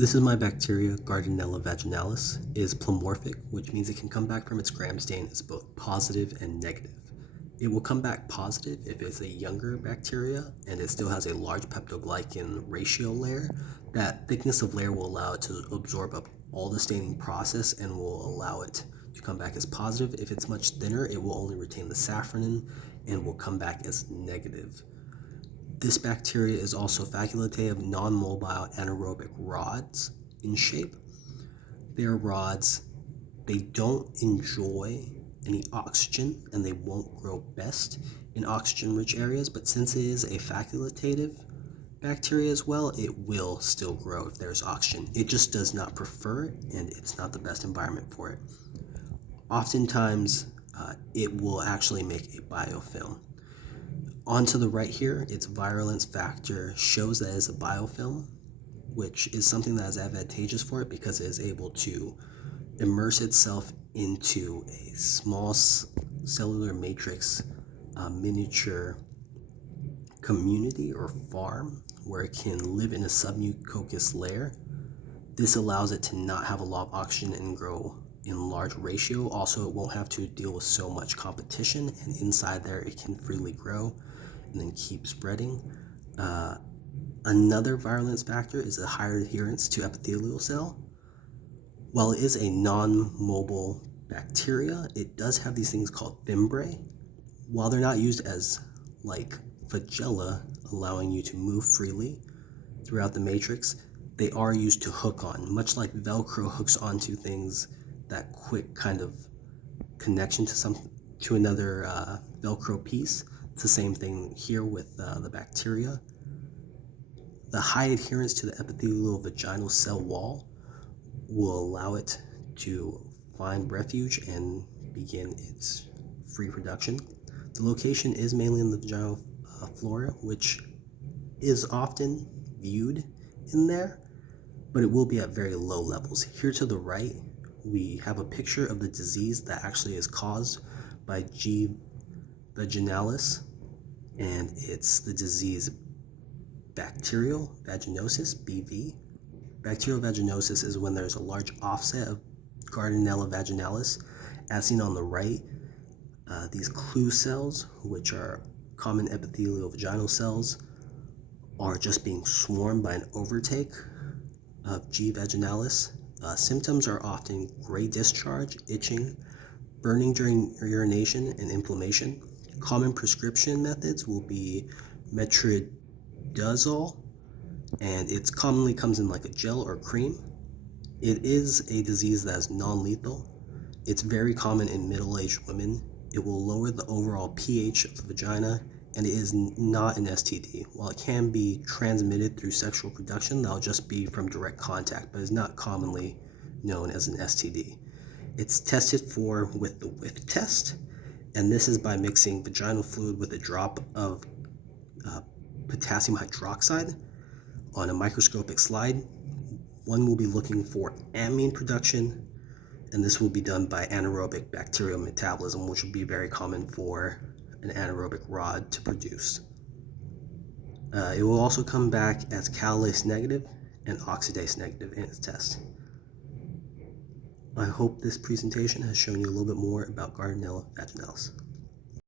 This is my bacteria, Gardnerella vaginalis. It is pleomorphic, which means it can come back from its gram stain as both positive and negative. It will come back positive if it's a younger bacteria and it still has a large peptoglycan ratio layer. That thickness of layer will allow it to absorb up all the staining process and will allow it to come back as positive. If it's much thinner, it will only retain the safranin and will come back as negative. This bacteria is also facultative non-mobile anaerobic rods in shape. They are rods. They don't enjoy any oxygen and they won't grow best in oxygen-rich areas, but since it is a facultative bacteria as well, it will still grow if there's oxygen. It just does not prefer it and it's not the best environment for it. Oftentimes, it will actually make a biofilm. On to the right here, its virulence factor shows that it's a biofilm, which is something that is advantageous for it because it is able to immerse itself into a small cellular matrix miniature community or farm where it can live in a submucous layer. This allows it to not have a lot of oxygen and grow in large ratio. Also, it won't have to deal with so much competition, and inside there it can freely grow and then keep spreading. Another virulence factor is a higher adherence to epithelial cell. While it is a non-mobile bacteria, it does have these things called fimbriae. While they're not used as like flagella, allowing you to move freely throughout the matrix, they are used to hook on, much like Velcro hooks onto things. That quick kind of connection to another Velcro piece. It's the same thing here with the bacteria. The high adherence to the epithelial vaginal cell wall will allow it to find refuge and begin its free production. The location is mainly in the vaginal flora, which is often viewed in there, but it will be at very low levels. Here to the right, we have a picture of the disease that actually is caused by G.Vaginalis, and it's the disease bacterial vaginosis, BV. Bacterial vaginosis is when there's a large offset of Gardnerella vaginalis. As seen on the right, these clue cells, which are common epithelial vaginal cells, are just being swarmed by an overtake of G.Vaginalis. Symptoms are often gray discharge, itching, burning during urination, and inflammation. Common prescription methods will be metronidazole, and it commonly comes in like a gel or cream. It is a disease that is non-lethal. It's very common in middle-aged women. It will lower the overall pH of the vagina, and it is not an STD. While it can be transmitted through sexual reproduction, that'll just be from direct contact, but is not commonly known as an STD. It's tested for with the whiff test, and this is by mixing vaginal fluid with a drop of potassium hydroxide on a microscopic slide. One will be looking for amine production, and this will be done by anaerobic bacterial metabolism, which would be very common for an anaerobic rod to produce. It will also come back as catalase negative and oxidase negative in its test. I hope this presentation has shown you a little bit more about Gardnerella vaginalis.